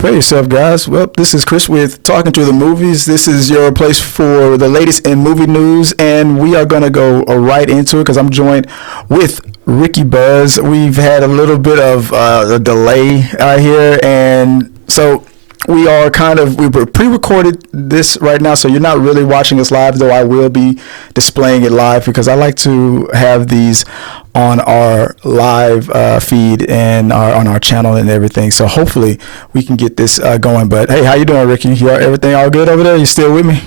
Prepare yourself, guys. Well, this is Chris with Talking Through the Movies. This is your place for the latest in movie news, and we are going to go right into it because I'm joined with Ricky Buzz. We've had a little bit of a delay here, and so we pre-recorded this right now, so you're not really watching us live, though I will be displaying it live because I like to have these on our live feed and on our channel and everything. So hopefully we can get this going. But hey, how you doing, Ricky? Everything all good over there? You still with me?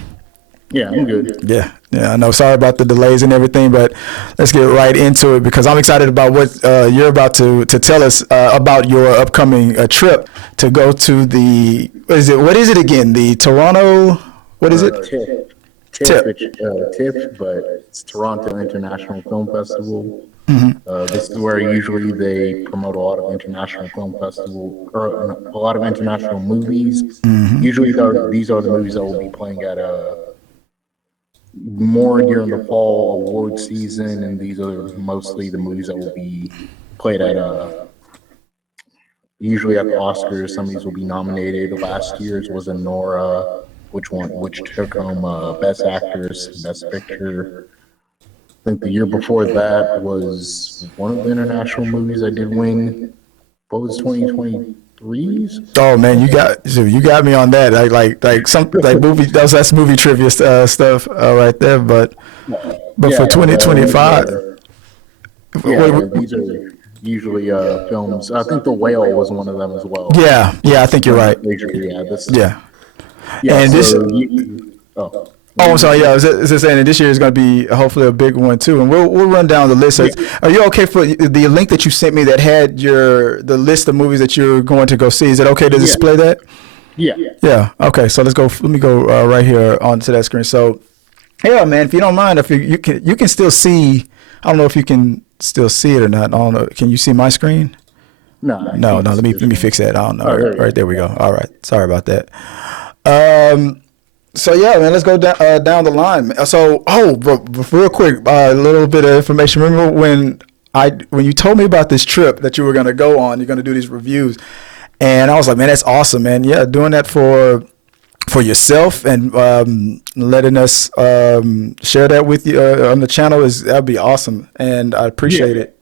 Yeah, I'm good. Yeah, I know. Sorry about the delays and everything, but let's get right into it because I'm excited about what you're about to tell us about your upcoming trip to go to the, what is it again? The Toronto, what is it? TIFF, but it's Toronto International Film Festival. Mm-hmm. This is where usually they promote a lot of international film festival or a lot of international movies. Mm-hmm. Usually these are the movies that will be playing at more during the fall award season, and these are mostly the movies that will be played at usually at the Oscars. Some of these will be nominated. Last year's was a Nora, which took home Best Actress, Best Picture. I think the year before that was one of the international movies that did win. What was 2023's? Oh man, you got me on that. Like movie. That's movie trivia stuff right there. But for 2025, these are usually films. I think The Whale was one of them as well. Yeah, I think you're right. Yeah. And I'm sorry. Yeah, I was just saying that this year is going to be hopefully a big one too, and we'll run down the list. Are you okay for the link that you sent me that had the list of movies that you're going to go see? Is it okay to display that? Yeah. Yeah. Okay. So let's go. Let me go right here onto that screen. So, yeah, man, if you don't mind, if you can still see. I don't know if you can still see it or not. I don't know. Can you see my screen? No. Let me fix that. I don't know. Right there we go. All right. Sorry about that. So yeah, man, let's go down the line. So, real quick, a little bit of information. Remember when you told me about this trip that you were going to go on, you're going to do these reviews, and I was like, man, that's awesome, man. Yeah, doing that for yourself and letting us share that with you on the channel that'd be awesome, and I appreciate it.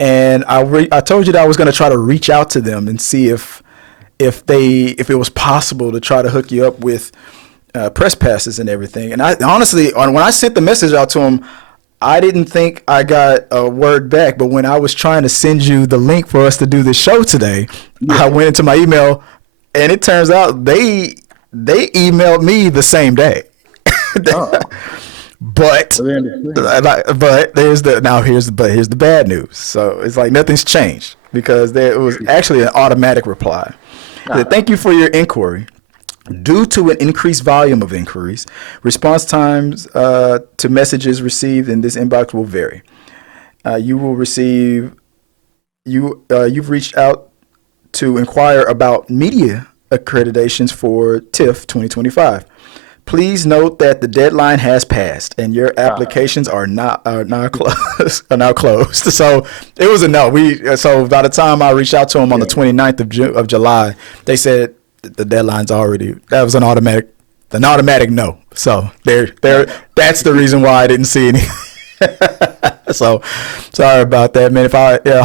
And I told you that I was going to try to reach out to them and see if it was possible to try to hook you up with press passes and everything. And I honestly, when I sent the message out to him, I didn't think I got a word back. But when I was trying to send you the link for us to do this show today, I went into my email, and it turns out they emailed me the same day. But here's the bad news. So it's like nothing's changed because it was actually an automatic reply. Thank you for your inquiry. Due to an increased volume of inquiries, response times to messages received in this inbox will vary. You've reached out to inquire about media accreditations for TIFF 2025. Please note that the deadline has passed and your applications are now closed. So it was a no. So by the time I reached out to them on the 29th of July, they said the deadline's already. That was an automatic no. So that's the reason why I didn't see any. So sorry about that, man.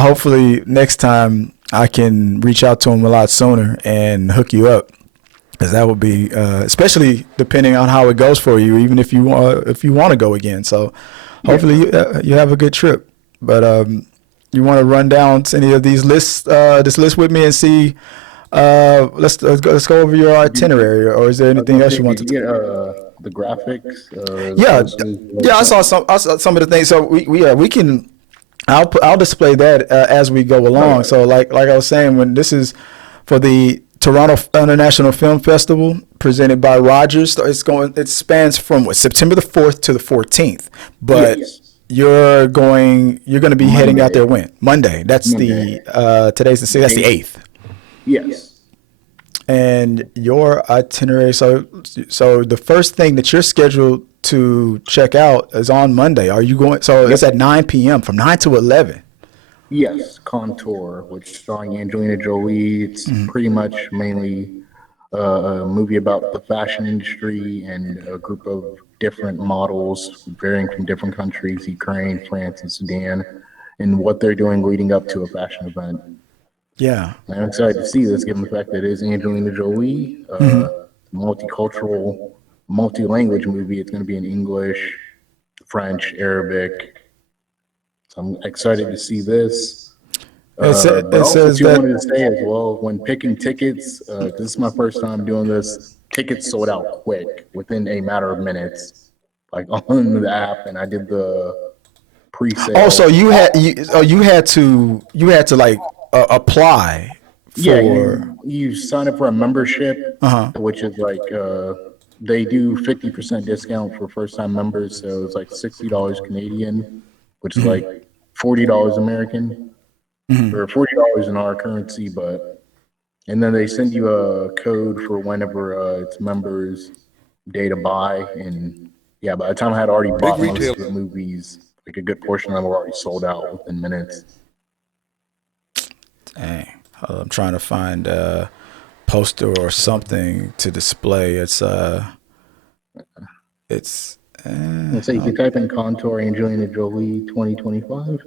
Hopefully next time I can reach out to them a lot sooner and hook you up. Because that would be, especially depending on how it goes for you, even if you want to go again. So hopefully you have a good trip. But you want to run down any of these lists, this list with me and see. Let's go over your itinerary, or is there anything else you want to? The graphics. I saw some of the things. So we can. I'll display that as we go along. So like I was saying, when this is for the Toronto International Film Festival presented by Rogers. It spans from September the 4th to the 14th. But you're going to be heading out there when? Monday. That's today's the 6th. That's the 8th. Yes. And your itinerary. So the first thing that you're scheduled to check out is on Monday. Are you going? So it's at 9 p.m. from 9 to 11. Yes, Contour, which starring Angelina Jolie. It's pretty much mainly a movie about the fashion industry and a group of different models varying from different countries, Ukraine, France, and Sudan, and what they're doing leading up to a fashion event. Yeah. I'm excited to see this, given the fact that it is Angelina Jolie, multicultural, multi-language movie. It's going to be in English, French, Arabic. So I'm excited to see this. But It also, says too, I that. wanted to say as well, when picking tickets, because this is my first time doing this, tickets sold out quick within a matter of minutes, like on the app, and I did the Oh, so pre-sale. you had to like apply Yeah, for. you sign up for a membership, Uh-huh. which is like they do 50% discount for first time members, so it's like $60 Canadian, which is like $40 American or $40 in our currency, but and then they send you a code for whenever it's members day to buy, and yeah, by the time I had already bought most of the movies, like a good portion of them were already sold out within minutes. Dang. I'm trying to find a poster or something to display. It's Let's say you can type in Contour Angelina Jolie 2025.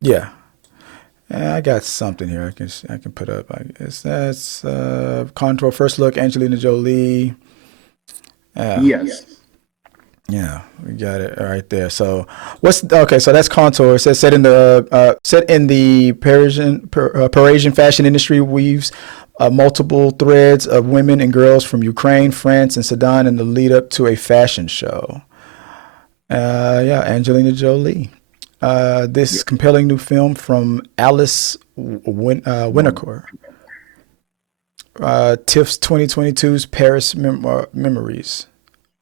yeah. I got something here. I can put up. I guess that's Contour first look Angelina Jolie. Yes. Yeah, we got it right there. So okay? So that's Contour. It says set in the Parisian fashion industry weaves multiple threads of women and girls from Ukraine, France, and Sudan in the lead up to a fashion show. Yeah, Angelina Jolie. This compelling new film from Alice Winocour. TIFF's 2022's Paris Memories.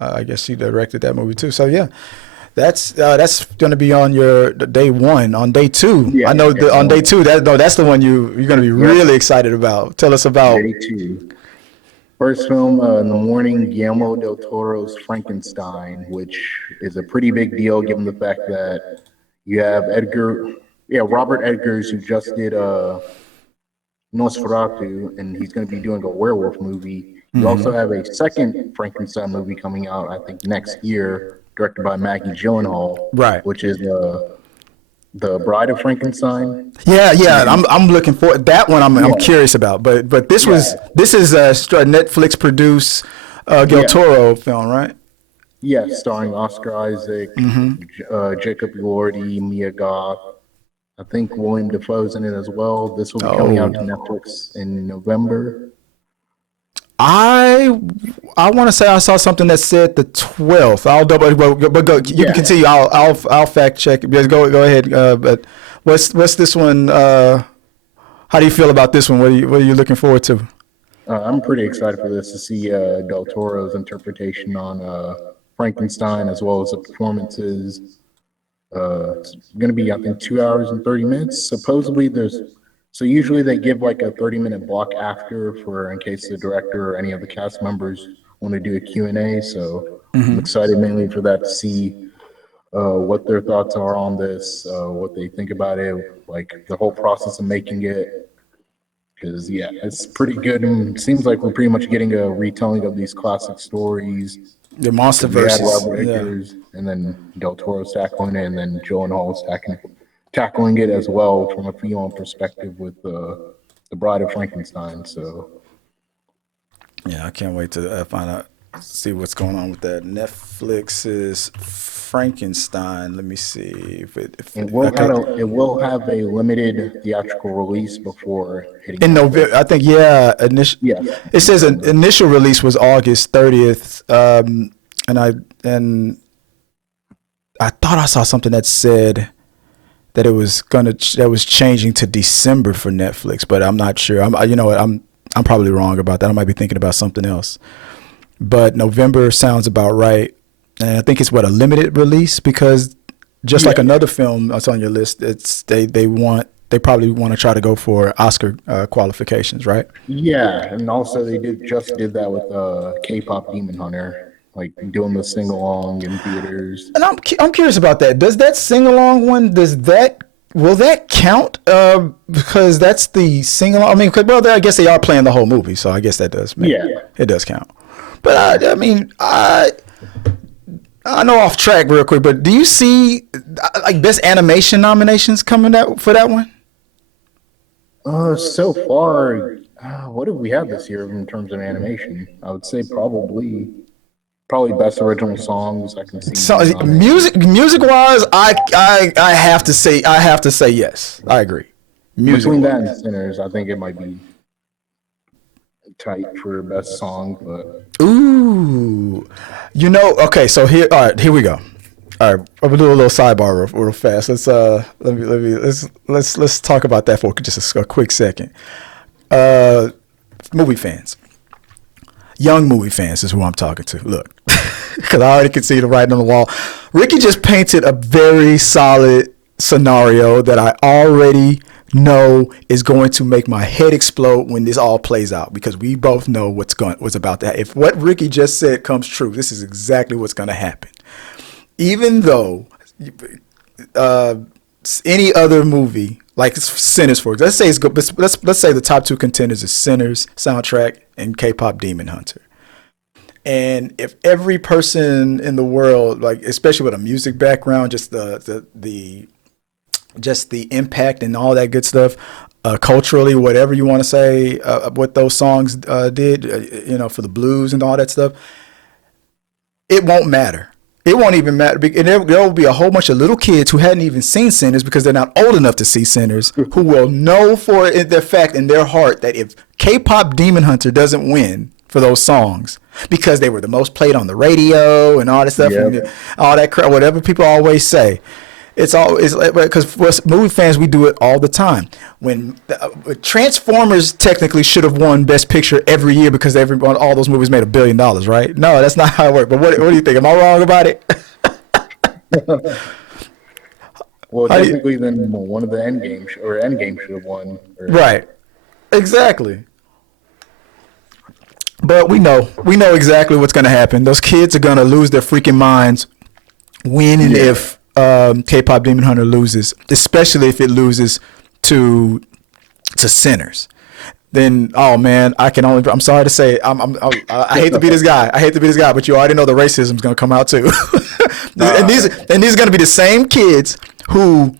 I guess she directed that movie too. So yeah, that's going to be on your day one. On day two, Yeah, I know yeah, on day two that's the one you're going to be really excited about. Tell us about. Day two. First film in the morning, Guillermo del Toro's Frankenstein, which is a pretty big deal given the fact that you have Robert Edgers, who just did Nosferatu, and he's going to be doing a werewolf movie. You also have a second Frankenstein movie coming out, I think, next year, directed by Maggie Gyllenhaal, Right. which is the Bride of Frankenstein. Yeah. I'm looking for that one. I'm curious about. But this is a Netflix produced Del Toro film, right? Yes, starring Oscar Isaac, Jacob Elordi, Mia Goth. I think William Dafoe's in it as well. This will be coming out to Netflix in November. I want to say I saw something that said the 12th. I'll double, but go. You can continue. I'll fact check. Just go ahead. But what's this one? How do you feel about this one? What are you looking forward to? I'm pretty excited for this to see Del Toro's interpretation on Frankenstein, as well as the performances. It's going to be, I think, 2 hours and 30 minutes. Supposedly so usually they give like a 30-minute block after in case the director or any of the cast members want to do a Q&A. So I'm excited mainly for that, to see what their thoughts are on this, what they think about it, like the whole process of making it. Because, yeah, it's pretty good. And it seems like we're pretty much getting a retelling of these classic stories. The monster versus. And then Del Toro's tackling it, and then Gyllenhaal's tackling it as well from a female perspective with the Bride of Frankenstein. So, yeah, I can't wait to find out, see what's going on with that. Netflix's Frankenstein. Let me see if it will have a limited theatrical release before hitting in November. I think It says an initial release was August 30th. And I thought I saw something that said that that was changing to December for Netflix, but I'm not sure. I'm probably wrong about that. I might be thinking about something else. But November sounds about right. And I think it's a limited release, because just like another film that's on your list, it's they probably want to try to go for Oscar qualifications, right? Yeah, and also they just did that with K-pop Demon Hunter, like doing the sing along in theaters. And I'm curious about that. Does that sing along one? Will that count? Because that's the single. I mean, well, I guess they are playing the whole movie, so I guess that does. It does count. But I mean, I know off track real quick, but do you see like best animation nominations coming out for that one? So far, what have we had this year in terms of animation? I would say probably best original songs. I can see. So music wise, I have to say yes. I agree. Between that and Sinners, I think it might be tight for best song. But ooh, okay. So here we go. All right, I'm gonna do a little sidebar real fast. Let's talk about that for just a quick second. Movie fans, young movie fans is who I'm talking to. Look, because I already can see the writing on the wall. Ricky just painted a very solid scenario that I already know is going to make my head explode when this all plays out, because we both know what's about to happen. If what Ricky just said comes true, this is exactly what's going to happen. Even though any other movie, like Sinners, for example, let's say it's good. Let's say the top two contenders is Sinners soundtrack and K-pop Demon Hunter. And if every person in the world, like especially with a music background, just the impact and all that good stuff, culturally, whatever you want to say, what those songs did, for the blues and all that stuff, it won't matter. It won't even matter. And there will be a whole bunch of little kids who hadn't even seen Sinners because they're not old enough to see Sinners, who will know for their fact in their heart that if K-pop Demon Hunter doesn't win for those songs, because they were the most played on the radio and all that stuff, and all that crap, whatever people always say. It's because for us movie fans, we do it all the time. When Transformers technically should have won Best Picture every year because all those movies made $1 billion, right? No, that's not how it worked. But what do you think? Am I wrong about it? Well, technically, then one of the Endgame should have won. Right. Exactly. But we know exactly what's going to happen. Those kids are going to lose their freaking minds when and if K-pop Demon Hunter loses, especially if it loses to Sinners. Then, oh man, I'm sorry to say, I hate to be this guy. But you already know the racism is going to come out too. And these are going to be the same kids who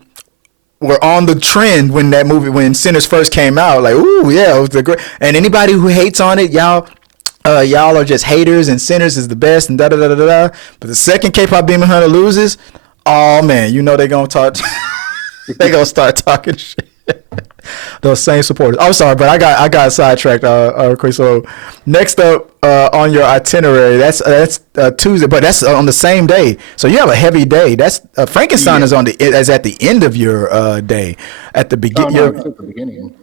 were on the trend when Sinners first came out. Like, ooh, yeah, it was the great. And anybody who hates on it, y'all are just haters, and Sinners is the best, and da da da da da. But the second K-pop Demon Hunter loses, oh man, they're gonna talk. They're gonna start talking shit. Those same supporters. I'm sorry, but I got sidetracked. Okay, so next up on your itinerary, that's Tuesday, but that's on the same day. So you have a heavy day. That's Frankenstein is at the end of your day. At the beginning. No, it's at the beginning.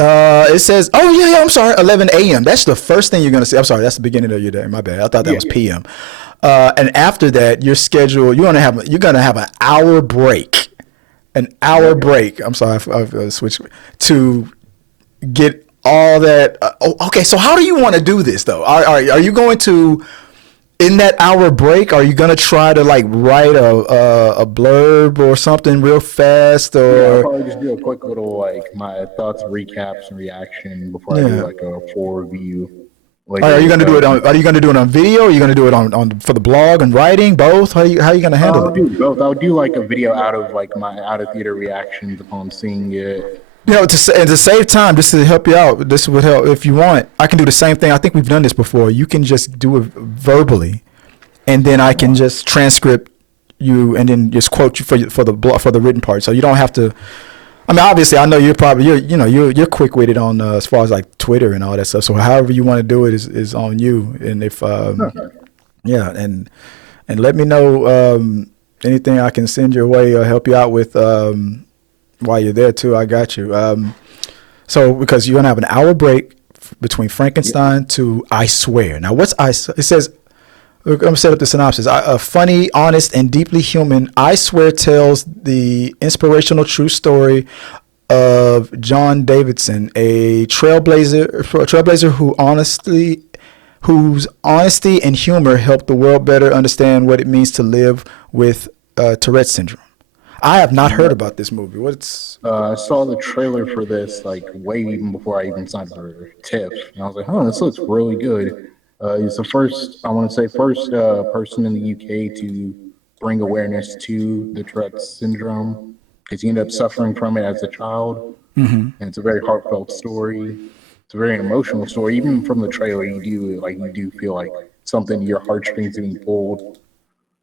It says, I'm sorry, 11 a.m. That's the first thing you're gonna see. I'm sorry, that's the beginning of your day. My bad. I thought that was p.m. And after that, you're gonna have an hour break. An hour break. I'm sorry, I've switched to get all that. Okay, so how do you want to do this though? Are you going to, in that hour break, are you going to try to like write a blurb or something real fast, or? Yeah, I'll probably just do a quick little like my thoughts, recaps, and reaction before I do like a full review. Like, are you going to do it on? Are you going to do it on video? Are you going to do it on for the blog and writing? Both? How are you going to handle it? I'll do both. I'll do like a video out of like my out of theater reactions upon seeing it. To save time, just to help you out, this would help if you want. I can do the same thing. I think we've done this before. You can just do it verbally, and then I can just transcript you and then just quote you for the written part. So you don't have to. I mean, obviously, I know you're quick witted on as far as like Twitter and all that stuff. So however you want to do it is on you. And if and let me know anything I can send your way or help you out with while you're there too. I got you. So because you're gonna have an hour break between Frankenstein to I Swear. Now, what's I? It says. I'm going to set up the synopsis. A funny, honest, and deeply human, I Swear tells the inspirational true story of John Davidson, a trailblazer whose honesty and humor helped the world better understand what it means to live with Tourette's syndrome. I have not heard about this movie. What's I saw the trailer for this like way even before I even signed for TIFF, and I was like, "Oh, this looks really good." He's the first, I want to say, first person in the UK to bring awareness to the Tourette's syndrome because he ended up suffering from it as a child, and it's a very heartfelt story. It's a very emotional story. Even from the trailer, you do feel like something your heartstrings getting pulled.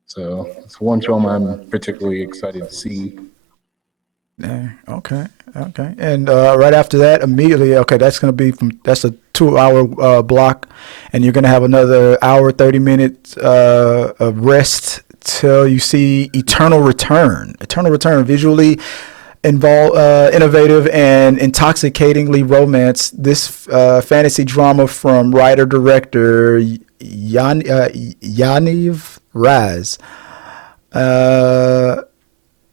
So it's one film I'm particularly excited to see. okay, okay. And right after that, immediately, okay, that's a 2 hour block, and you're gonna have another hour 30 minutes of rest till you see Eternal Return. Eternal Return, visually innovative and intoxicatingly romance. This fantasy drama from writer director Yaniv Raz.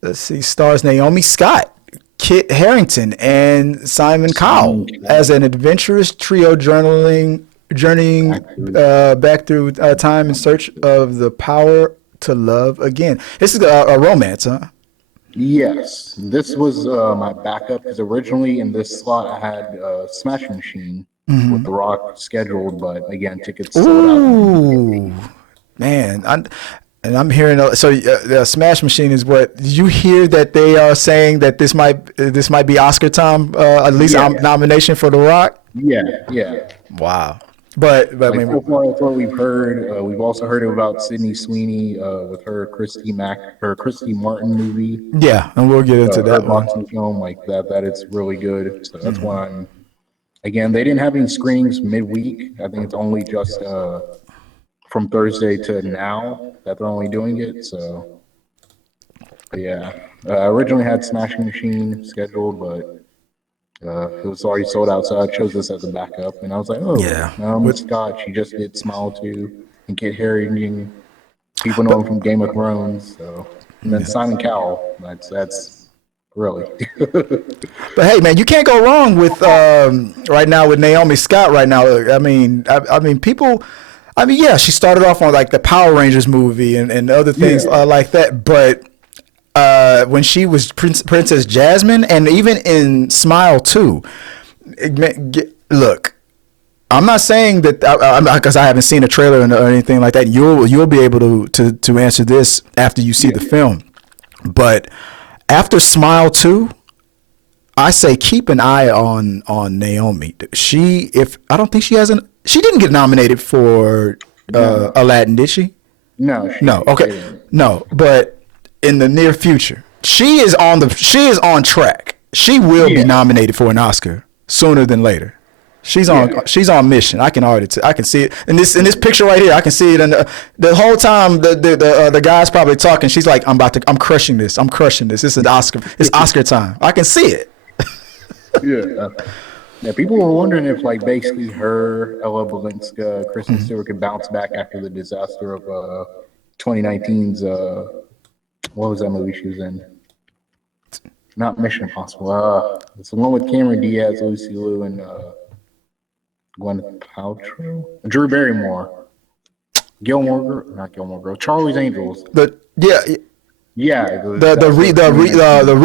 Let's see, stars Naomi Scott, Kit Harington, and Simon Cowell as an adventurous trio journeying back through time in search of the power to love again. This is a romance, huh? Yes, this was my backup because originally in this slot I had Smash Machine with The Rock scheduled, but again, tickets sold out. Ooh, man, I'm hearing so the Smash Machine is what. Did you hear that they are saying that this might be Oscar time, at least nomination for The Rock? Yeah. Wow. But I Like mean, so far, that's what we've heard. We've also heard about Sydney Sweeney with her Christy Martin movie, yeah, and we'll get into her that one. boxing film like that. That it's really good. So that's why I'm. Again, they didn't have any screenings midweek. I think it's only just from Thursday to now that they're only doing it. So, but yeah, I originally had Smashing Machine scheduled, but it was already sold out, so I chose this as a backup. And I was like, oh, Yeah. Scott, she just did Smile 2 and Kit Harington. People know him from Game of Thrones. So, and then Simon Cowell. That's really. But hey, man, you can't go wrong with right now with Naomi Scott. Right now, I mean, people. I mean, yeah, she started off on like the Power Rangers movie and other things like that. But when she was Princess Jasmine, and even in Smile 2, look, I'm not saying that because I haven't seen a trailer or anything like that. You'll be able to answer this after you see the film. But after Smile 2, I say keep an eye on Naomi. She didn't get nominated for Aladdin, did she? No. No. Okay. No, but in the near future, she is on track. She will be nominated for an Oscar sooner than later. She's on mission. I can see it in this picture right here. I can see it, and the whole time the guy's probably talking. She's like, I'm crushing this. This is Oscar. It's Oscar time. I can see it. Yeah, people were wondering if, like, basically her, Ella Balinska, Kristen Stewart could bounce back after the disaster of 2019's, what was that movie she was in? Not Mission Impossible. It's the one with Cameron Diaz, Lucy Liu, and Gwyneth Paltrow? Drew Barrymore. Not Gilmore Girl. Charlie's Angels. The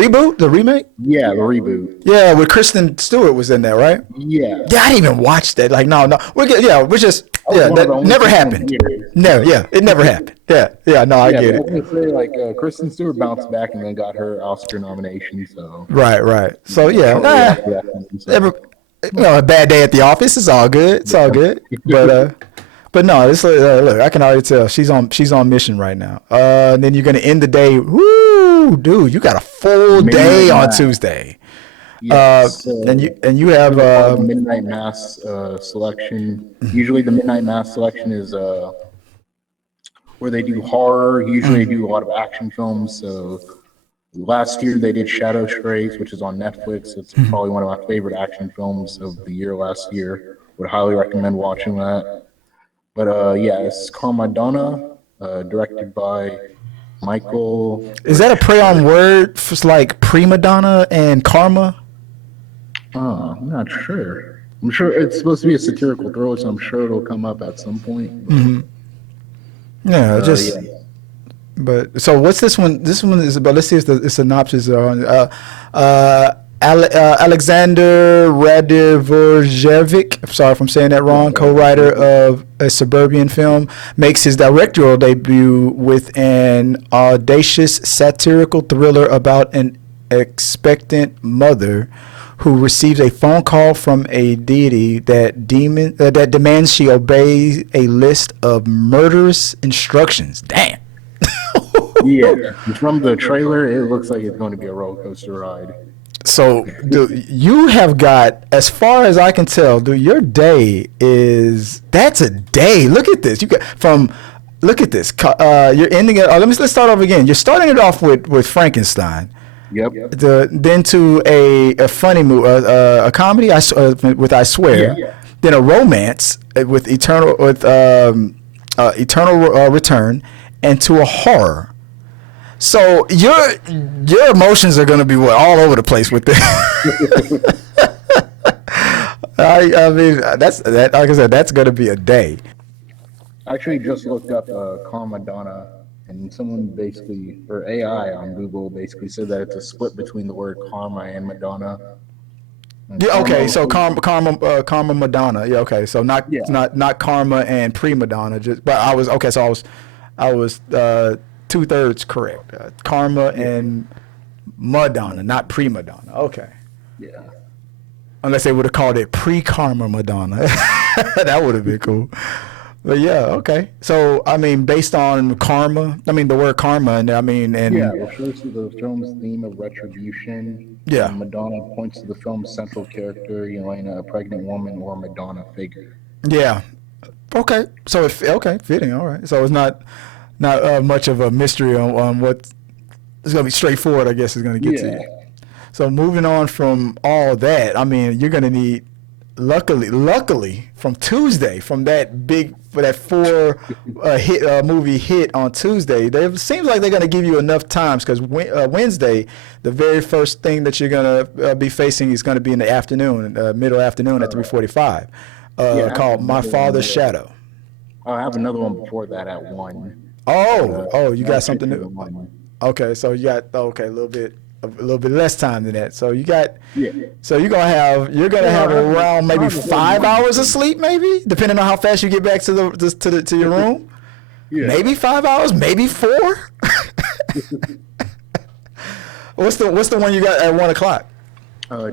reboot, the remake. Yeah, the reboot. Yeah, with Kristen Stewart was in there, right? Yeah. I didn't even watch that. Like, no, we're good. Yeah, we're just that never happened. No, it never happened. Yeah, no, I get it. I was gonna say, like, Kristen Stewart bounced back and then got her Oscar nomination. So right. So a bad day at the office. It's all good. But no, look, I can already tell she's on mission right now. And then you're gonna end the day. Woo, dude, you got a full day on Tuesday. Yes, and you have Midnight Mass selection. Usually, the Midnight Mass selection is where they do horror. Usually, they do a lot of action films. So last year they did Shadow Strays, which is on Netflix. It's probably one of my favorite action films of the year last year. Would highly recommend watching that. But it's Carmadonna, directed by Michael. Is that a play on word for like prima donna and karma? I'm not sure. I'm sure it's supposed to be a satirical thriller, so I'm sure it'll come up at some point. Yeah, But so what's this one? This one is about. Let's see if the synopsis are on. Alexander Radivojevic, I'm sorry if I'm saying that wrong, co-writer of A Suburban Film, makes his directorial debut with an audacious satirical thriller about an expectant mother who receives a phone call from a deity that demands she obey a list of murderous instructions. Damn. Yeah, from the trailer, it looks like it's going to be a roller coaster ride. So, dude, you have got, as far as I can tell, dude, your day that's a day. Look at this. Look at this. You're ending it. Let's start off again. You're starting it off with Frankenstein. Yep. Then to a funny movie, a comedy with I Swear. Yeah. Then a romance with Eternal Return, and to a horror. So your emotions are going to be all over the place with this. I mean, like I said, that's going to be a day. I actually just looked up Karma Madonna, and someone basically, or AI on Google, basically said that it's a split between the word karma and Madonna. And Yeah. Okay. karma, So karma Madonna. Yeah. Okay. So not karma and prima donna. But I was okay. So I was 2/3 correct. Karma and Madonna, not prima donna. Okay. yeah. Unless they would have called it pre-karma Madonna. That would have been cool. But yeah, okay. So I mean, based on karma, I mean the word karma, and I mean, and Yeah, it refers to the film's theme of retribution. Yeah. And Madonna points to the film's central character, Elena, a pregnant woman or Madonna figure. yeah, okay. So fitting. All right. So it's not much of a mystery on what it's gonna be straightforward. I guess is gonna get to you. So moving on from all that, I mean, you're gonna need, luckily from Tuesday, from that four movie hit on Tuesday, it seems like they're gonna give you enough times because Wednesday, the very first thing that you're gonna be facing is gonna be in the afternoon, middle afternoon at 3:45, called My Father's Shadow. I'll have another one before that at 1. You got something new. Okay, so you got a little bit less time than that. So you got So you're gonna have around maybe 5 hours of sleep, maybe depending on how fast you get back to your room. Yeah. Maybe 5 hours, maybe 4. What's the one you got at 1:00?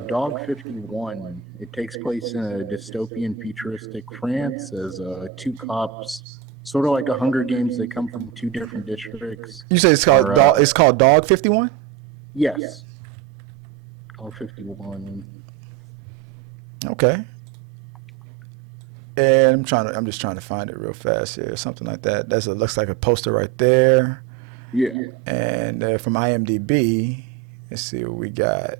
Dog 51. It takes place in a dystopian futuristic France as two cops, sort of like a Hunger Games. They come from 2 different districts. You say it's called Dog 51? Yes. Dog 51. Okay. And I'm just trying to find it real fast here, something like that. Looks like a poster right there. Yeah. And from IMDb, let's see what we got.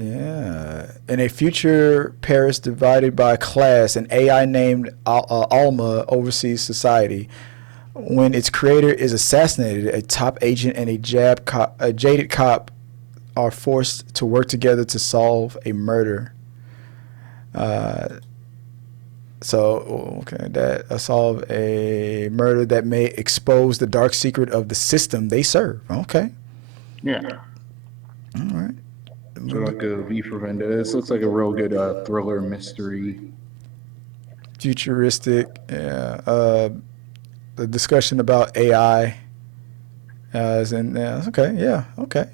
Yeah. In a future Paris divided by class, an AI named Alma oversees society. When its creator is assassinated, a top agent and a jaded cop are forced to work together to solve a murder. Solve a murder that may expose the dark secret of the system they serve. Okay. Yeah. All right. Sort of like a V for Vendetta. This looks like a real good thriller mystery. Futuristic. Yeah. The discussion about AI. Okay. Yeah. Okay.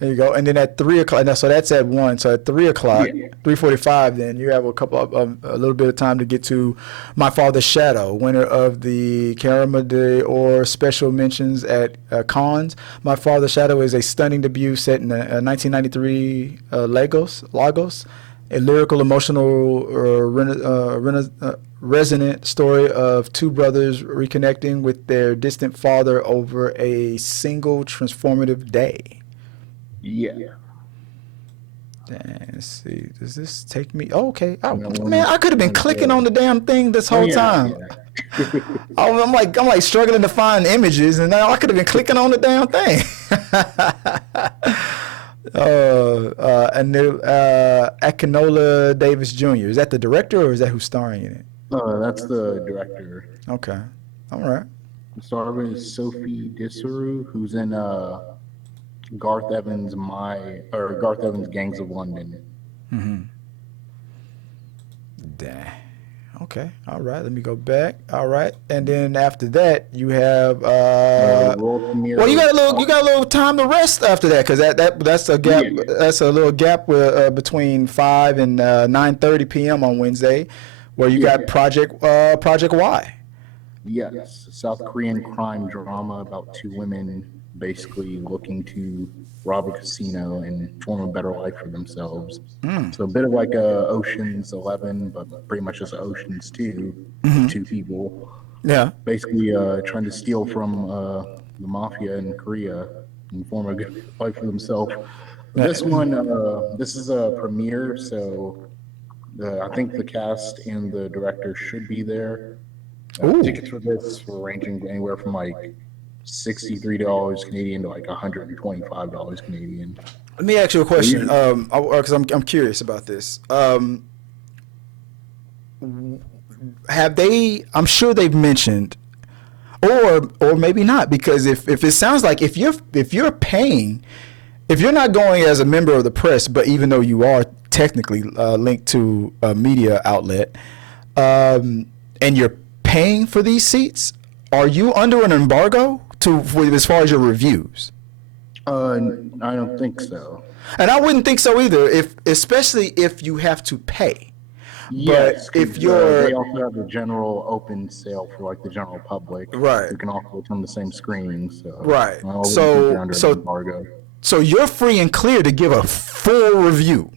There you go. And then at 3:00, so that's at 1. So at 3:00, 3:45, then you have a little bit of time to get to My Father's Shadow, winner of the Carama d'Or special mentions at Cannes. My Father's Shadow is a stunning debut set in 1993 Lagos, a lyrical, emotional, resonant story of 2 brothers reconnecting with their distant father over a single transformative day. Yeah. Let's see. Does this take me? Oh, okay. Man, I could have been clicking on the damn thing this whole time. Yeah. I'm like struggling to find images, and now I could have been clicking on the damn thing. Akinola Davis Jr. Is that the director, or is that who's starring in it? That's the director. Okay. All right. The star of it is Sophie Disseru, who's in Garth Evans' Gangs of London. Dang. Okay. All right. Let me go back. All right. And then after that, you have World premiere. well, you got a little time to rest after that because that's a gap. Yeah. That's a little gap between 5 and 9:30 p.m. on Wednesday, where you got Project Y. Yes, South Korean crime drama about two women basically looking to rob a casino and form a better life for themselves. So a bit of like a Ocean's 11, but pretty much just Ocean's 2, two people Yeah. basically trying to steal from the mafia in Korea and form a good life for themselves. This one, this is a premiere, so I think the cast and the director should be there. Tickets for this were ranging anywhere from like $63 Canadian to like $125 Canadian. Let me ask you a question, because I'm curious about this. Have they? I'm sure they've mentioned, or maybe not, because if it sounds like if you're paying, if you're not going as a member of the press, but even though you are technically linked to a media outlet, and you're paying for these seats, are you under an embargo as far as your reviews? I don't think so. And I wouldn't think so either, especially if you have to pay. Yes, but if you're, they also have the general open sale for like the general public, right? You can also attend the same screening, so right. Embargo. So you're free and clear to give a full review.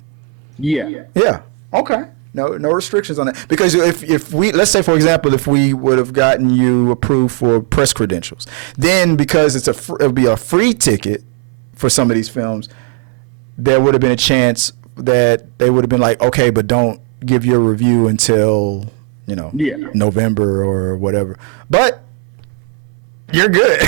Yeah. Yeah. Okay. No restrictions on that. Because if we, let's say for example, if we would have gotten you approved for press credentials, then because it would be a free ticket for some of these films, there would have been a chance that they would have been like, okay, but don't give your review until November or whatever. But you're good.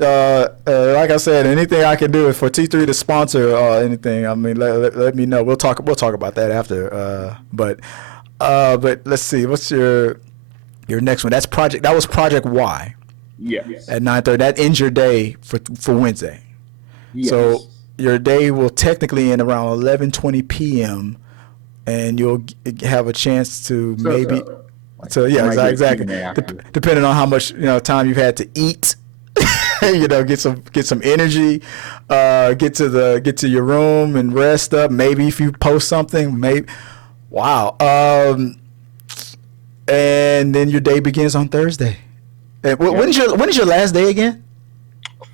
Like I said, anything I can do for T3 to sponsor anything, I mean, let me know. We'll talk about that after. But let's see. What's your next one? That was Project Y. Yes. At 9:30. That ends your day for Wednesday. Yes. So your day will technically end around 11:20 p.m. and you'll have a chance to exactly. Depending on how much time you've had to eat. Get some energy, get to your room and rest up. Maybe if you post something, wow. And then your day begins on Thursday. When is your last day again?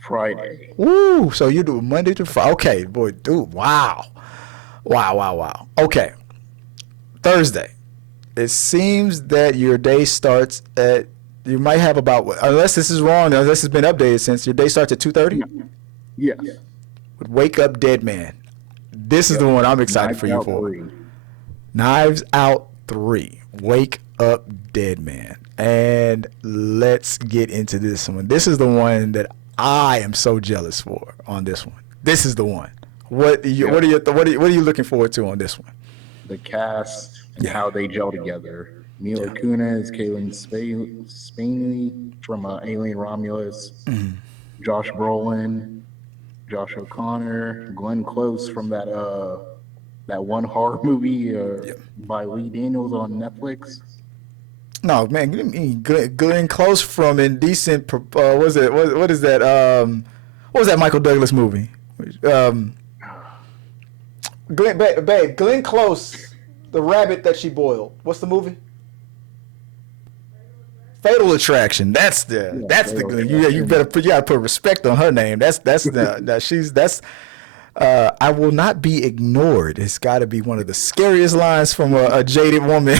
Friday. Woo! So you do Monday to Friday. Okay, boy, dude. Wow. Okay. Thursday. It seems that your day starts at. You might have about, unless this is wrong, unless it's been updated since, your day starts at 2:30? Yes. With Wake Up Dead Man. This is the one I'm excited for you for. 3. Knives Out 3. Wake Up Dead Man. And let's get into this one. This is the one that I am so jealous for on this one. This is the one. What are you looking forward to on this one? The cast and how they gel together. Mila Kunis, Kaitlin Spaney from Alien Romulus, Josh Brolin, Josh O'Connor, Glenn Close from that one horror movie by Lee Daniels on Netflix. No, man, give me Glenn Close from Indecent. What is that? What was that Michael Douglas movie? Glenn Close, the rabbit that she boiled. What's the movie? Fatal Attraction. That's the good. You gotta put respect on her name. I will not be ignored. It's got to be one of the scariest lines from a jaded woman,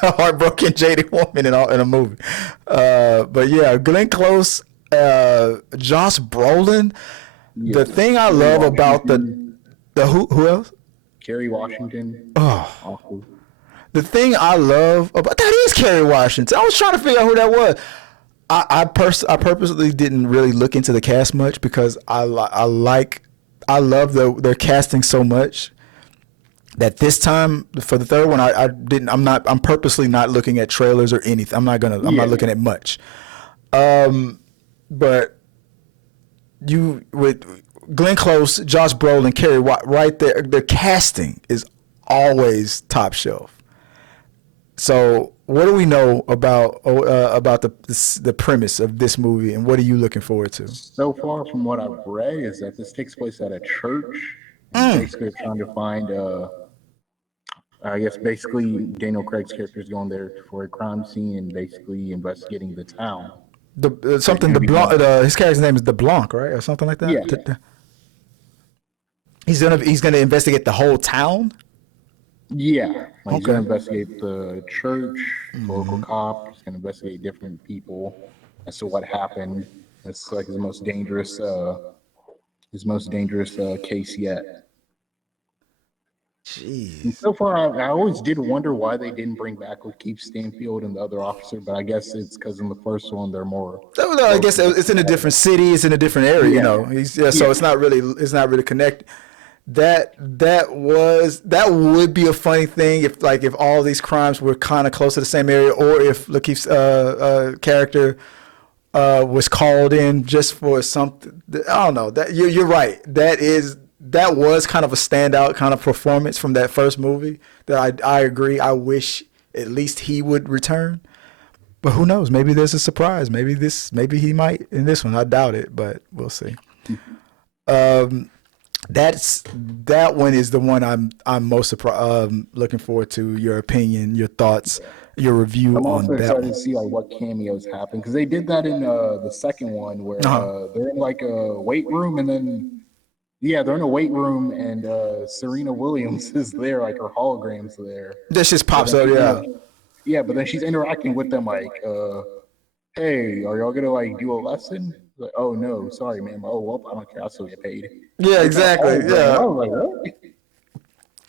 a heartbroken jaded woman in a movie. But yeah, Glenn Close, Josh Brolin. Yeah. The thing I love about the who else? Kerry Washington. Oh. Awful. The thing I love about that is Kerry Washington. I was trying to figure out who that was. I purposely didn't really look into the cast much because I love their casting so much. that this time for the third one, I didn't. I'm purposely not looking at trailers or anything. I'm not looking at much. But you with Glenn Close, Josh Brolin, Kerry Watt, right there. The casting is always top shelf. So, what do we know about the premise of this movie, and what are you looking forward to? So far from what I've read is that this takes place at a church, and basically they're trying to find I guess basically Daniel Craig's character is going there for a crime scene and basically investigating the town. His character's name is DeBlanc, right, or something like that. Yeah. He's gonna investigate the whole town. Yeah, like he's gonna investigate the church, local cop. He's gonna investigate different people as to what happened. It's like his most dangerous case yet. Jeez. And so far, I always did wonder why they didn't bring back Lakeith Stanfield and the other officer, but I guess it's because in the first one they're more. No, I guess it's in a different city, it's in a different area, you know. So it's not really connected. That would be a funny thing if all these crimes were kind of close to the same area, or if Lakeith's character was called in just for something. I don't know. That you're right. That was kind of a standout kind of performance from that first movie. That I agree. I wish at least he would return. But who knows? Maybe there's a surprise. Maybe he might in this one. I doubt it, but we'll see. That one is the one I'm most looking forward to. Your opinion, your thoughts, your review I'm on also that excited one. to see like what cameos happen because they did that in the second one where they're in like a weight room and then they're in a weight room and Serena Williams is there, like her hologram's there. This just pops up, yeah. Yeah, but then she's interacting with them like, hey, are y'all gonna like do a lesson? Like, oh no, sorry, ma'am. Oh well, I don't care. I'll still get paid. Yeah, exactly. Yeah. I was like, what?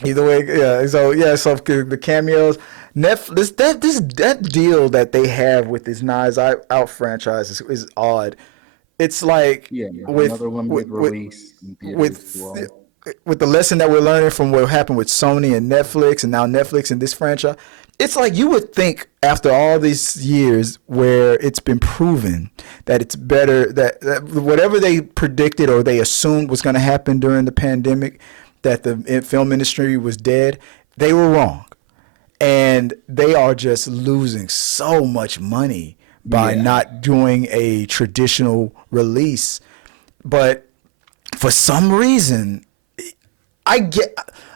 Either way, yeah. So the cameos, Netflix, that deal that they have with this Knives Out franchise is odd. It's like another limited release with the lesson that we're learning from what happened with Sony and Netflix, and now Netflix and this franchise. It's like you would think after all these years where it's been proven that it's better that whatever they predicted or they assumed was going to happen during the pandemic, that the film industry was dead, they were wrong. And they are just losing so much money by not doing a traditional release. But for some reason,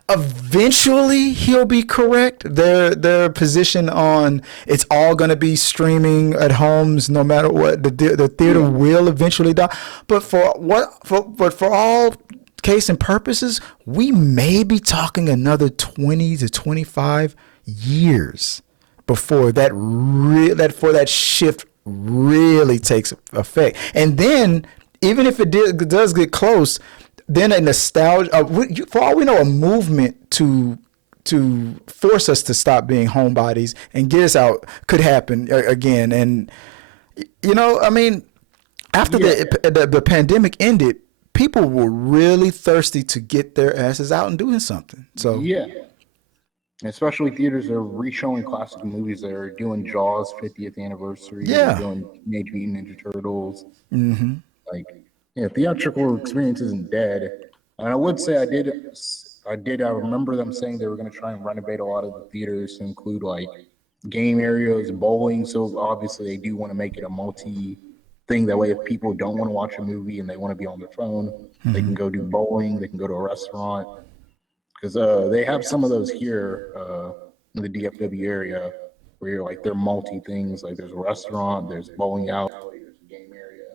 eventually he'll be correct. Their position on it's all going to be streaming at homes no matter what. The theater will eventually die. But for all case and purposes, we may be talking another 20 to 25 years before that shift really takes effect. And then even if it does get close, then a nostalgia, for all we know, a movement to force us to stop being homebodies and get us out could happen again. And I mean, after the pandemic ended, people were really thirsty to get their asses out and doing something. So especially theaters are re-showing classic movies. They're doing Jaws 50th anniversary. They're doing Teenage Mutant Ninja Turtles. Mm-hmm. Theatrical experience isn't dead. And I would say I remember them saying they were going to try and renovate a lot of the theaters to include like game areas, bowling. So obviously they do want to make it a multi thing. That way, if people don't want to watch a movie and they want to be on their phone, they can go do bowling. They can go to a restaurant because they have some of those here in the DFW area where you're like they're multi things. Like there's a restaurant, there's bowling alley, there's a game area.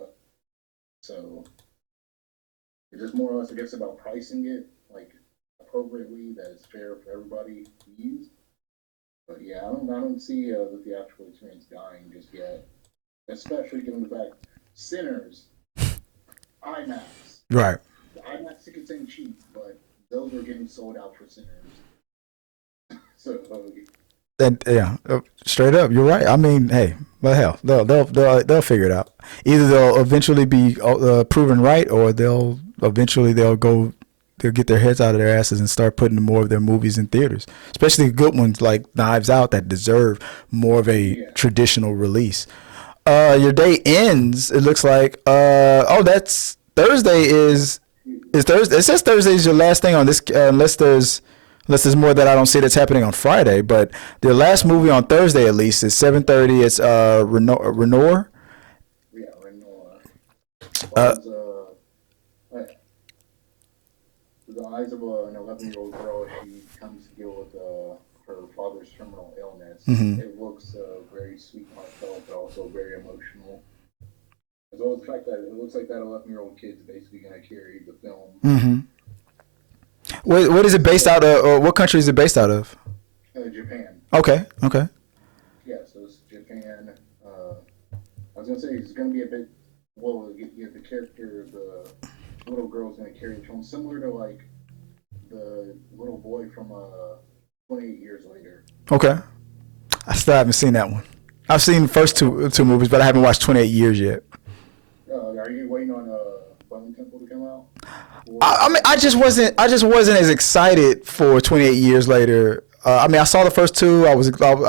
So it's just more or less, I guess, about pricing it like appropriately that is fair for everybody to use. But yeah, I don't see the theatrical experience dying just yet, especially given the fact Sinners, IMAX. Right. The IMAX tickets ain't cheap, but those are getting sold out for Sinners. So. And straight up, you're right. I mean, hey, but hell, they'll figure it out. Either they'll eventually be proven right, or they'll go they'll get their heads out of their asses and start putting more of their movies in theaters, especially good ones like Knives Out that deserve more of a traditional release. Your day ends. It looks like. That's Thursday. Is Thursday? It says Thursday is your last thing on this, unless there's more that I don't see that's happening on Friday. But their last movie on Thursday, at least, is 7:30. It's Renoir. Yeah, Renoir. The eyes of an 11-year-old girl, she comes to deal with her father's terminal illness. Mm-hmm. It looks very sweet, heartfelt, but also very emotional. As well as the fact that it looks like that 11-year-old kid's basically going to carry the film. Mm-hmm. What is it based out of? Or what country is it based out of? Japan. Okay. Yeah, so it's Japan. I was going to say it's going to be a bit. Well, the character, the little girl's going to carry the film, similar to like the little boy from 28 Years Later. Okay. I still haven't seen that one. I've seen the first two movies, but I haven't watched 28 Years yet. Are you waiting on Bone Temple to come out? I mean, I just wasn't as excited for 28 Years Later. I mean, I saw the first two. I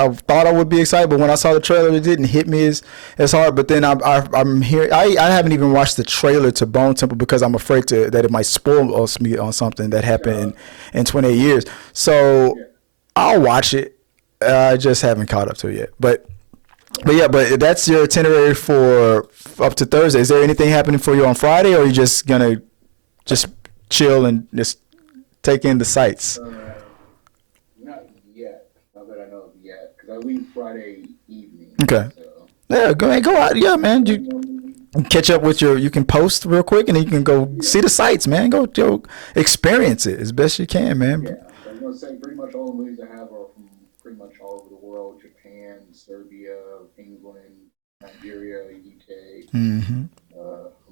thought I would be excited, but when I saw the trailer, it didn't hit me as hard. But then I'm here. I haven't even watched the trailer to Bone Temple because I'm afraid that it might spoil me on something that happened in 28 years. So I'll watch it. I just haven't caught up to it yet. But that's your itinerary for up to Thursday. Is there anything happening for you on Friday, or are you just gonna just chill and just take in the sights? Not yet. Not that I know of yet, because I leave Friday evening. Okay. So. Yeah, go out. Yeah, man. You catch up with you can post real quick, and then you can go see the sights, man. Go experience it as best you can, man. Yeah, I was gonna say pretty much all the movies I have are from pretty much all over the world: Japan, Serbia, England, Nigeria, UK,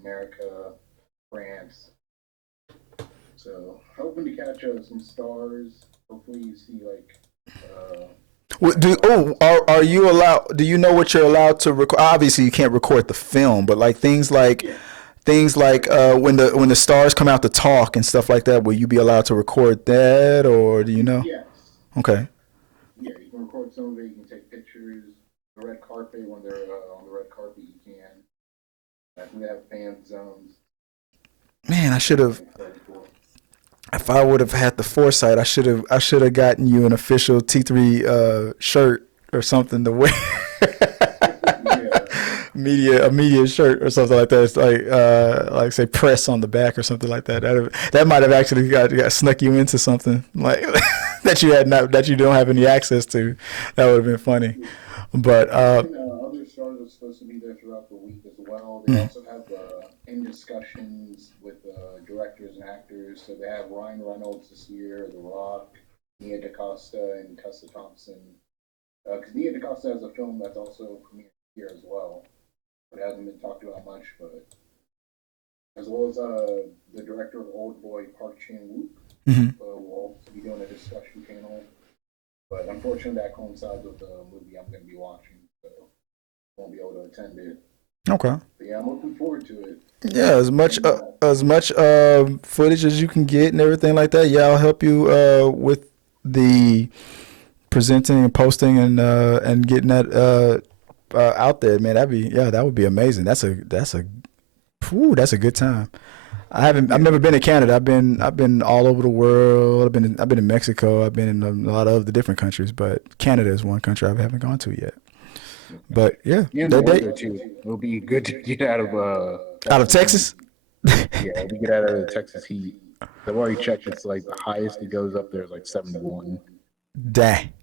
America, France. So hoping to catch some stars. Hopefully you see are you allowed? Do you know what you're allowed to record? Obviously, you can't record the film, but like things like when the stars come out to talk and stuff like that. Will you be allowed to record that, or do you know? Yes. Okay. Yeah, you can record some of it. You can take pictures. The red carpet, when they're on the red carpet, you can. I think they have fan zones. Man, I should have. If I would have had the foresight, I should have gotten you an official T3 shirt or something to wear. A media shirt or something like that. It's like say press on the back or something like that. That might have actually got snuck you into something like that you don't have any access to. That would have been funny. But other stars are supposed to be there throughout the week as well. They also have in discussions with directors and actors. So they have Ryan Reynolds this year, The Rock, Nia DaCosta, and Tessa Thompson. Because Nia DaCosta has a film that's also premiered here as well, but it hasn't been talked about much. But as well as the director of Old Boy, Park Chan-wook, will also be doing a discussion panel. But unfortunately, that coincides with the movie I'm going to be watching, so I won't be able to attend it. Okay. But yeah, I'm looking forward to it. Yeah, as much footage as you can get and everything like that. Yeah, I'll help you with the presenting and posting and getting that out there, man. That would be amazing. That's a good time. I've never been to Canada. I've been all over the world. I've been in Mexico. I've been in a lot of the different countries, but Canada is one country I haven't gone to yet. But yeah, it'll be good to get out of Texas. Yeah, we get out of the Texas heat. I've already checked. It's like the highest it goes up there is like 71. Dang.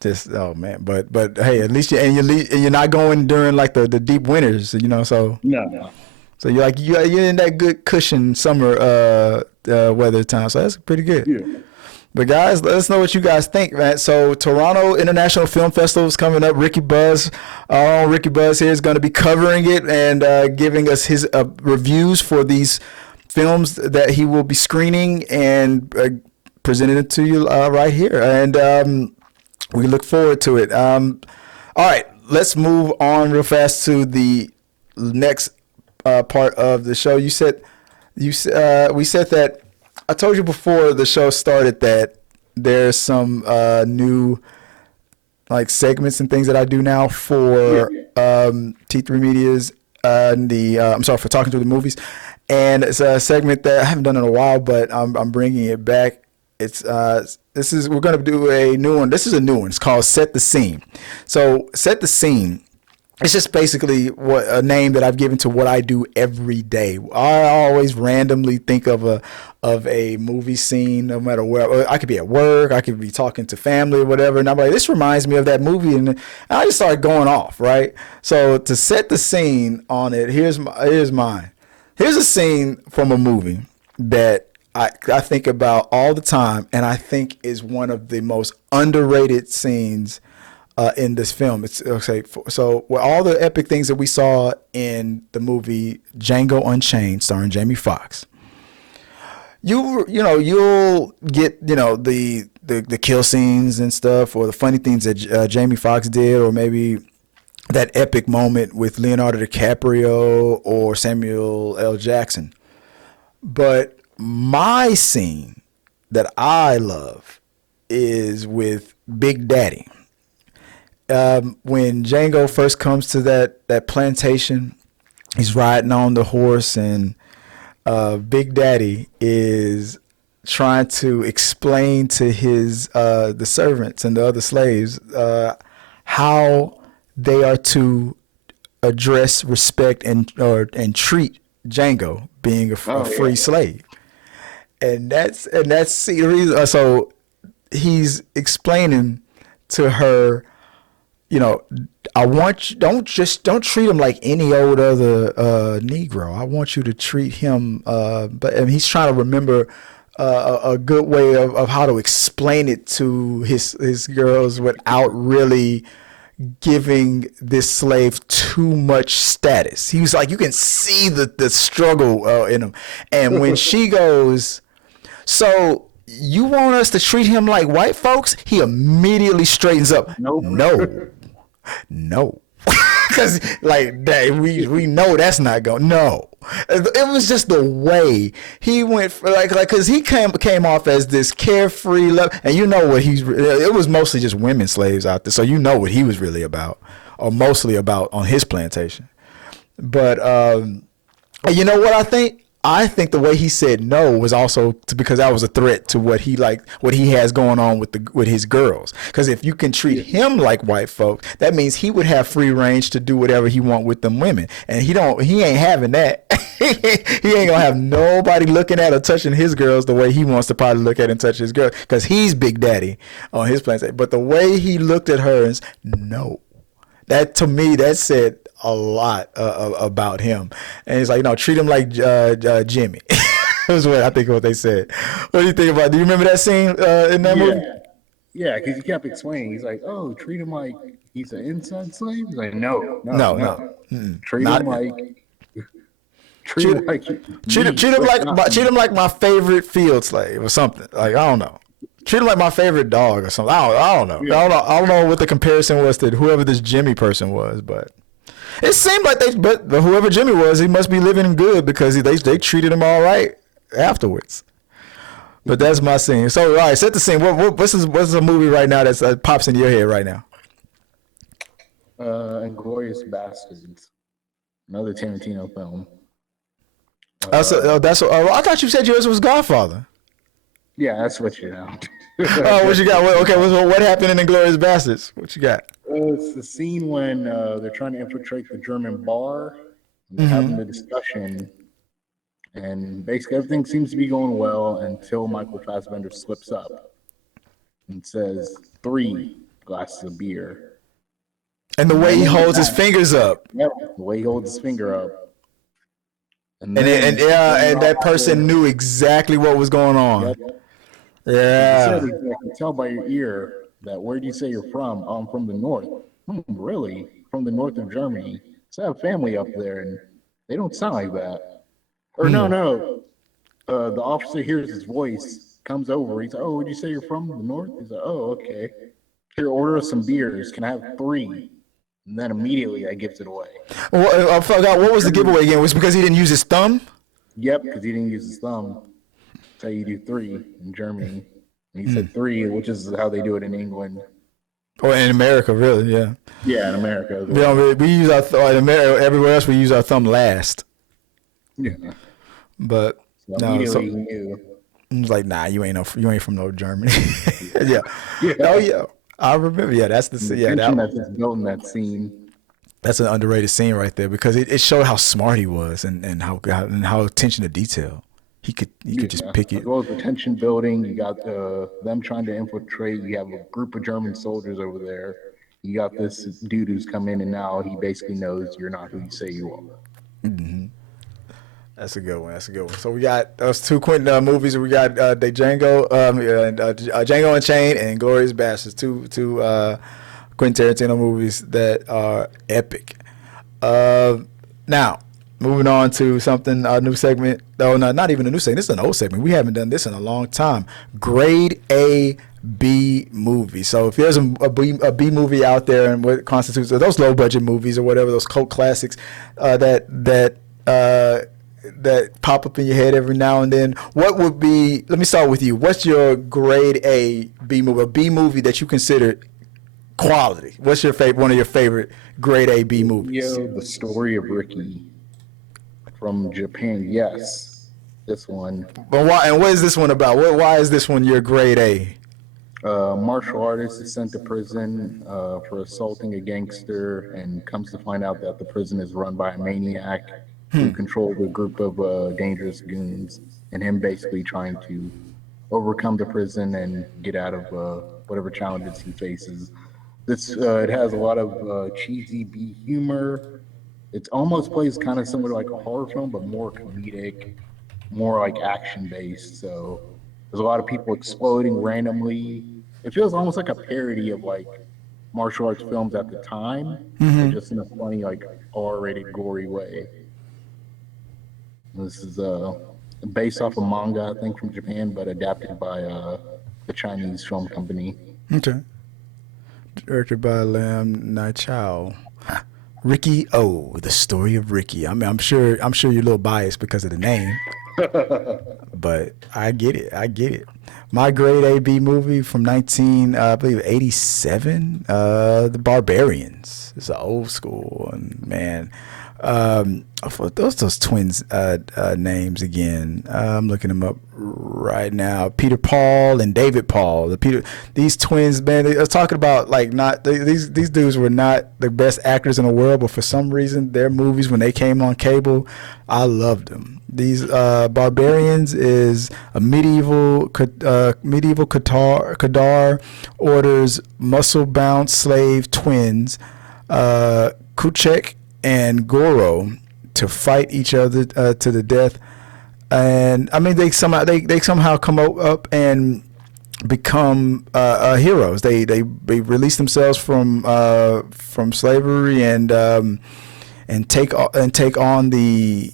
Just man, but hey, at least you're not going during like the deep winters, So No. So you're in that good cushion summer weather time, so that's pretty good. Yeah. But guys, let us know what you guys think, man. So Toronto International Film Festival is coming up. Ricky Buzz here is going to be covering it and giving us his reviews for these films that he will be screening and presenting it to you right here. And we look forward to it. All right, let's move on real fast to the next part of the show. We said that I told you before the show started that there's some new like segments and things that I do now for T3 Media's I'm sorry, for Talking Through the Movies, and it's a segment that I haven't done in a while, but I'm bringing it back. It's we're gonna do a new one. This is a new one. It's called Set the Scene. So Set the Scene. It's just basically what a name that I've given to what I do every day. I always randomly think of a movie scene, no matter where. I could be at work, I could be talking to family or whatever, and I'm like, this reminds me of that movie, and I just start going off, right? So to set the scene on it, here's mine. Here's a scene from a movie that I think about all the time, and I think is one of the most underrated scenes in this film. It's okay. So with all the epic things that we saw in the movie Django Unchained, starring Jamie Foxx, you'll get the kill scenes and stuff, or the funny things that Jamie Foxx did, or maybe that epic moment with Leonardo DiCaprio or Samuel L. Jackson. But my scene that I love is with Big Daddy. When Django first comes to that plantation, he's riding on the horse, and Big Daddy is trying to explain to his the servants and the other slaves how they are to address, respect, and treat Django being a free slave, and that's the reason. So he's explaining to her, I want you, don't treat him like any old other Negro. I want you to treat him, and he's trying to remember a good way of how to explain it to his girls without really giving this slave too much status. He was like, you can see the struggle in him. And when she goes, so you want us to treat him like white folks? He immediately straightens up. Nope. No. Because like that, we know that's not going. No, it was just the way he went for, like because he came off as this carefree love, and what it was mostly just women slaves out there, so what he was really about, or mostly about on his plantation. But you know what I think? I think the way he said no was also because that was a threat to what he has going on with his girls. Because if you can treat him like white folk, that means he would have free range to do whatever he want with them women, and he ain't having that. He ain't gonna have nobody looking at or touching his girls the way he wants to probably look at and touch his girls, because he's Big Daddy on his plantation. But the way he looked at her is no. That to me, that said a lot about him. And he's like, treat him like Jimmy. That's what I think what they said. What do you think about it? Do you remember that scene in that movie? Yeah, because he kept explaining. He's like, oh, treat him like he's an inside slave? He's like, no. Treat him like my favorite field slave or something. Like, I don't know. Treat him like my favorite dog or something. I don't know. Yeah. I don't know what the comparison was to whoever this Jimmy person was, but it seemed like whoever Jimmy was, he must be living good because they treated him all right afterwards. But that's my scene. So, all right, set the scene. What's a movie right now that pops into your head right now? Inglourious Basterds, another Tarantino film. I thought you said yours was Godfather. Yeah, that's what you know. Oh, what you got? What happened in Inglourious Basterds? What you got? It's the scene when they're trying to infiltrate the German bar, and having the discussion, and basically everything seems to be going well until Michael Fassbender slips up and says 3 glasses of beer. And the way he holds his fingers up. Yep, the way he holds his finger up. And that person knew exactly what was going on. Yep. Yeah. He said, I can tell by your ear that where do you say you're from? Oh, I'm from the north. Really? From the north of Germany? So I have family up there, and they don't sound like that. Or no. The officer hears his voice, comes over. He's like, oh, where'd you say you're from? The north? He's like, oh, okay. Here, order us some beers. Can I have 3? And then immediately that gives it away. Well, I forgot, what was the giveaway again? Was it because he didn't use his thumb? Yep, because he didn't use his thumb. how you do 3 in Germany. And he said 3, which is how they do it in England. Or in America, really, yeah. Yeah, in America as well. We use our in America. Everywhere else, we use our thumb last. Yeah. But so immediately he knew. He was like, "Nah, you ain't from no Germany." Yeah. Yeah. Oh yeah, I remember. Yeah, that's the that's built in that scene. That's an underrated scene right there because it showed how smart he was and how attention to detail. He could just pick it. As well as the tension building, you got them trying to infiltrate. You have a group of German soldiers over there. You got this dude who's come in, and now he basically knows you're not who you say you are. Mm-hmm. That's a good one. So we got those 2 Quentin movies. We got Django, Django Unchained, and Glorious Bastards. Two Quentin Tarantino movies that are epic. Now, moving on to something, a new segment. No, not even a new segment. This is an old segment. We haven't done this in a long time. Grade A B movie. So if there's a B movie out there, and what constitutes those low budget movies or whatever, those cult classics that pop up in your head every now and then, what would be? Let me start with you. What's your grade A B movie? A B movie that you consider quality. What's your one of your favorite grade A B movies? The Story of Ricky from Japan. Yes, this one. But why? And what is this one about? Why is this one your grade A? Martial artist is sent to prison for assaulting a gangster, and comes to find out that the prison is run by a maniac who controls a group of dangerous goons, and him basically trying to overcome the prison and get out of whatever challenges he faces. It has a lot of cheesy B humor. It almost plays kind of similar to like a horror film, but more comedic, more like action based. So there's a lot of people exploding randomly. It feels almost like a parody of like martial arts films at the time, but just in a funny, like R-rated, gory way. This is based off a manga, I think, from Japan, but adapted by the Chinese film company. Okay. Directed by Lam Nai Chao. Ricky O, The Story of Ricky. I mean, I'm sure you're a little biased because of the name, but I get it. My grade A B movie from 1987, The Barbarians. It's an old school one, man. Those twins names again. I'm looking them up right now. Peter Paul and David Paul. These twins, man. They are talking about like these dudes were not the best actors in the world, but for some reason their movies when they came on cable, I loved them. These Barbarians is a medieval Qadar orders muscle-bound slave twins, Kuchek and Goro, to fight each other to the death, and I mean they somehow come up and become heroes. They release themselves from slavery and take on the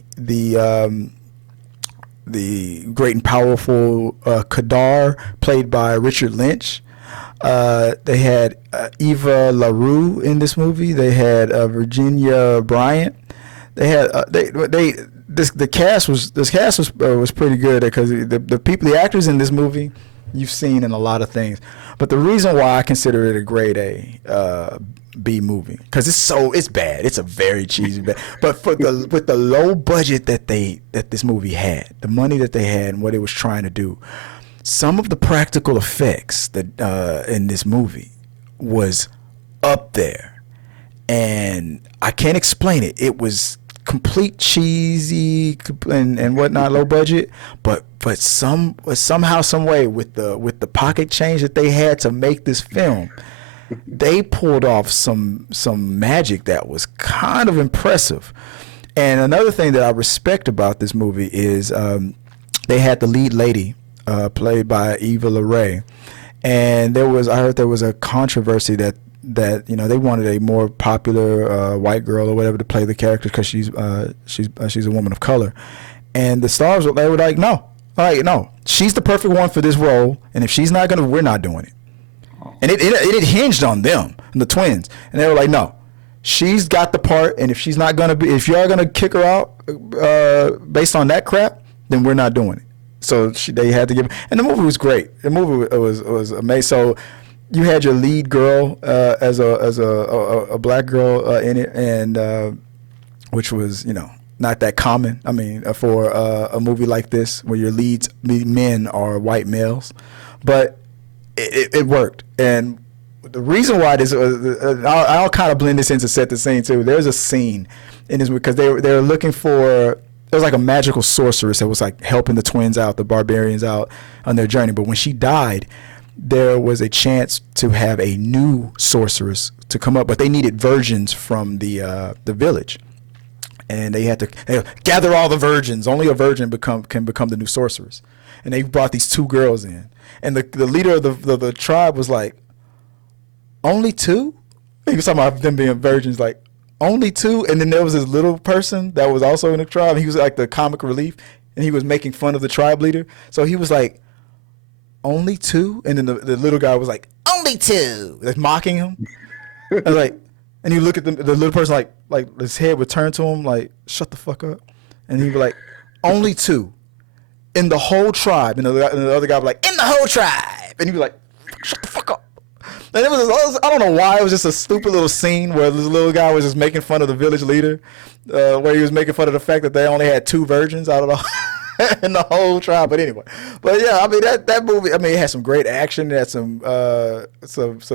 great and powerful Qadar, played by Richard Lynch. They had Eva LaRue in this movie. They had Virginia Bryant. They had the cast was pretty good because the actors in this movie you've seen in a lot of things. But the reason why I consider it a grade A B movie, because it's bad. It's a very cheesy bad. But with the low budget that this movie had, the money that they had and what it was trying to do, some of the practical effects that in this movie was up there, and I can't explain it. It was complete cheesy and whatnot, low budget, but somehow, some way, with the pocket change that they had to make this film, they pulled off some magic that was kind of impressive. And another thing that I respect about this movie is they had the lead lady played by Eva LaRue, and I heard there was a controversy that they wanted a more popular white girl or whatever to play the character because she's a woman of color, and the stars they were like, no, she's the perfect one for this role, and if she's not gonna, we're not doing it. And it hinged on them, the twins, and they were like, no, she's got the part, and if y'all gonna kick her out based on that crap, then we're not doing it. So they had to give, and the movie was great. The movie was amazing. So you had your lead girl as a black girl in it, and which was not that common. I mean, for a movie like this where your lead men are white males, but it worked. And the reason why this I'll kind of blend this in to set the scene too. There's a scene in this because they were looking for. There was like a magical sorceress that was like helping the twins out, the barbarians out on their journey. But when she died, there was a chance to have a new sorceress to come up, but they needed virgins from the village, and they had to gather all the virgins. Only a virgin can become the new sorceress, and they brought these two girls in, and the leader of the tribe was like, only two? He was talking about them being virgins, like. Only two, and then there was this little person that was also in the tribe. He was like the comic relief, and he was making fun of the tribe leader. So he was like, "Only two?" And then the little guy was like, "Only two," like mocking him. And like, and you look at the little person like his head would turn to him like, "Shut the fuck up," and he'd be like, "Only two in the whole tribe," and the other guy would be like, "In the whole tribe," and he'd be like, "Shut the fuck up." And I don't know why, it was just a stupid little scene where this little guy was just making fun of the village leader, where he was making fun of the fact that they only had two virgins out of in the whole tribe. But anyway, yeah, I mean that movie. I mean, it had some great action. It had some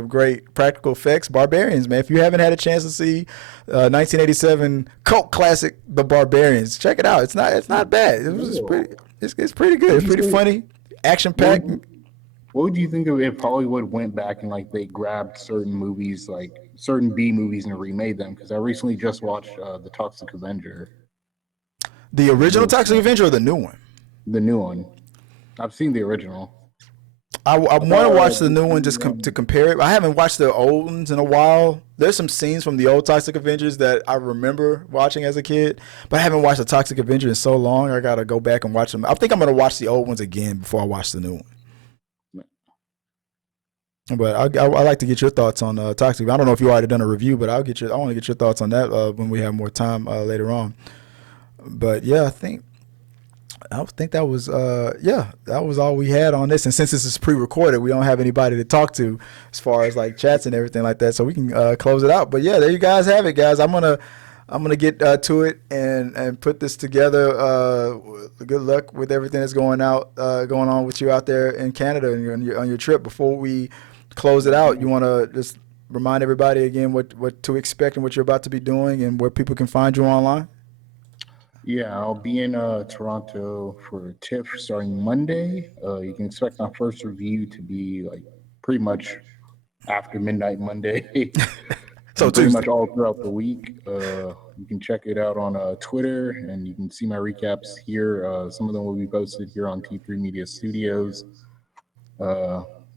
great practical effects. Barbarians, man. If you haven't had a chance to see 1987 cult classic, The Barbarians, check it out. It's not bad. It's pretty good. It's pretty funny, action packed. What would you think of if Hollywood went back and like they grabbed certain movies, like certain B movies, and remade them? Because I recently just watched The Toxic Avenger. The original Toxic Avenger or the new one? The new one. I've seen the original. I want to watch the new one just to compare it. I haven't watched the old ones in a while. There's some scenes from the old Toxic Avengers that I remember watching as a kid, but I haven't watched the Toxic Avenger in so long. I got to go back and watch them. I think I'm going to watch the old ones again before I watch the new one. But I like to get your thoughts on Toxic. I don't know if you already done a review, but I want to get your thoughts on that when we have more time later on. But yeah, I think that was that was all we had on this. And since this is pre-recorded, we don't have anybody to talk to as far as like chats and everything like that, so we can close it out. But yeah, there you guys have it, guys. I'm gonna get to it and put this together. Good luck with everything that's going on with you out there in Canada and on your trip. Before we close it out, you want to just remind everybody again what to expect and what you're about to be doing and where people can find you online? Yeah, I'll be in Toronto for TIFF starting Monday. You can expect my first review to be like pretty much after midnight Monday. So pretty much all throughout the week. You can check it out on Twitter, and you can see my recaps here. Some of them will be posted here on T3Media Studios,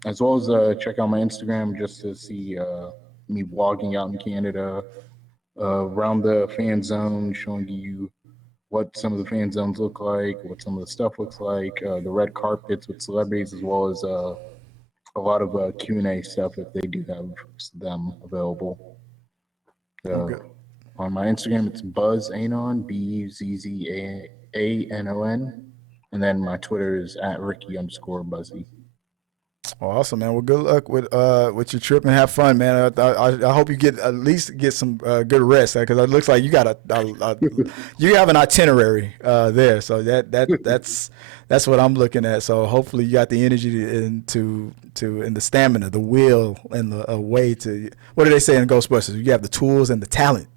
as well as check out my Instagram just to see me vlogging out in Canada, around the fan zone, showing you what some of the fan zones look like, what some of the stuff looks like, the red carpets with celebrities, as well as a lot of Q&A stuff if they do have them available. On my Instagram, it's BuzzAnon, BUZZAANON, and then my Twitter is @Ricky_Buzzy. Oh, awesome, man. Well, good luck with your trip and have fun, man. I hope you at least get some good rest, because it looks like you got you have an itinerary there. So that's what I'm looking at. So hopefully you got the energy and the stamina, the will, and the way to, what do they say in Ghostbusters? You have the tools and the talent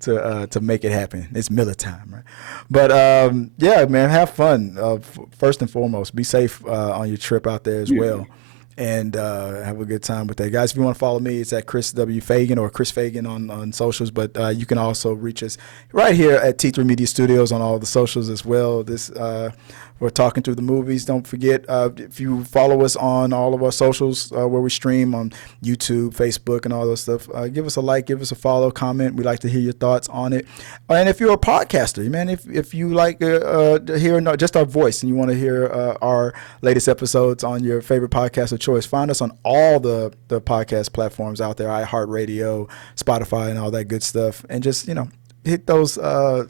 to make it happen. It's Miller time, right? But yeah, man, have fun. First and foremost, be safe on your trip out there as well. And have a good time with that. Guys, if you want to follow me, it's at Chris W. Fagan or Chris Fagan on socials. But you can also reach us right here at T3Media Studios on all the socials as well. We're talking through the movies. Don't forget, if you follow us on all of our socials where we stream on YouTube, Facebook, and all those stuff, give us a like, give us a follow, comment. We'd like to hear your thoughts on it. And if you're a podcaster, man, if you like to hear just our voice and you want to hear our latest episodes on your favorite podcast of choice, find us on all the podcast platforms out there, iHeartRadio, Spotify, and all that good stuff. And just, hit those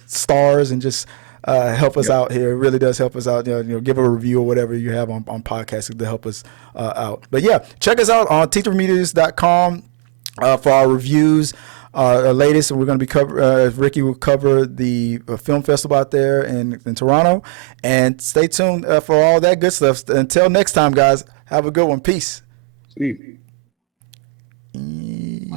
stars and just help us out here. It really does help us out. Give a review or whatever you have on podcasting to help us out. But yeah, check us out on T3Media.com for our reviews. Latest, and we're going to be Ricky will cover the film festival out there in Toronto, and stay tuned for all that good stuff. Until next time, guys, have a good one. Peace. See you.